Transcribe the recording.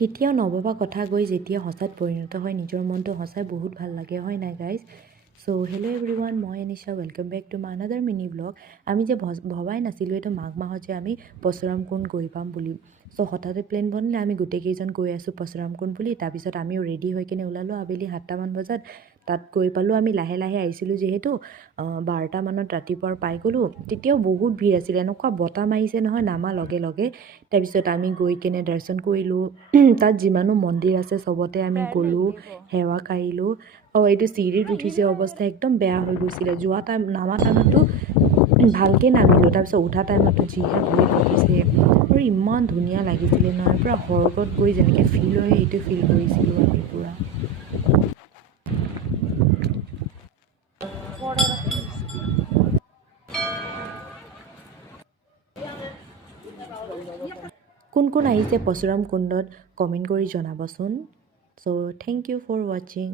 কেতিয়াও নভবা কথা গৈ যেতিয়া সঁচাত পৰিণত হয় নিজৰ মনটো সঁচাই বহুত ভাল লাগে হয় নাই গাইজ। চ' হেল্ল' এভৰিৱান, মই Anisha, welcome back to my another mini blog. আমি যে ভবাই নাছিলোঁ এইটো মাঘ মাহত যে আমি পৰশুৰাম কুণ্ড গৈ পাম বুলি। চ' হঠাতে প্লেন বনিলে, আমি গোটেইকেইজন গৈ আছোঁ পৰশুৰাম কুণ্ড বুলি। তাৰপিছত আমিও ৰেডি হৈ কিনে ওলালোঁ আবেলি 7টামান বজাত। তাত গৈ পালোঁ, আমি লাহে লাহে আহিছিলোঁ যিহেতু 12টামানত ৰাতিপুৱাৰ পাই গ'লোঁ। তেতিয়াও বহুত ভিৰ আছিলে, এনেকুৱা বতাহ মাৰিছে নহয় নামা লগে লগে। তাৰপিছত আমি গৈ কিনে দৰ্শন কৰিলোঁ। তাত যিমানো মন্দিৰ আছে চবতে আমি গ'লোঁ, সেৱা কাঢ়িলোঁ। এইটো চিৰিত উঠিছে, অৱস্থা একদম বেয়া হৈ গৈছিলে। নামা টাইমতো ভালকৈ নামিলোঁ, তাৰপিছত উঠা টাইমতো যিহে ভয় কৰিছে। আৰু ইমান ধুনীয়া লাগিছিলে নহয়, পূৰা স্বৰ্গত গৈ যেনেকৈ ফিল হয় সেইটো ফিল কৰিছিলোঁ আমি পূৰা। কোন কোন আহিছে পৰশুৰাম কুণ্ডত কমেণ্ট কৰি জনাবচোন। চ' থেংক ইউ ফৰ ৱাচিং।